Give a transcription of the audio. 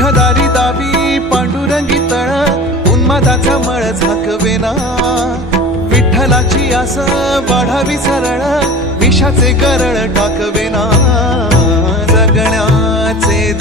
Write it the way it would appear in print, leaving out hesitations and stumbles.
तुझ्या दारी दावी पांडुरंगी तळ उन्मादाचा मळ झाकवेना विठ्ठलाची आस वाढावी सरळ विषाचे गरळ टाकवेना जगण्याचे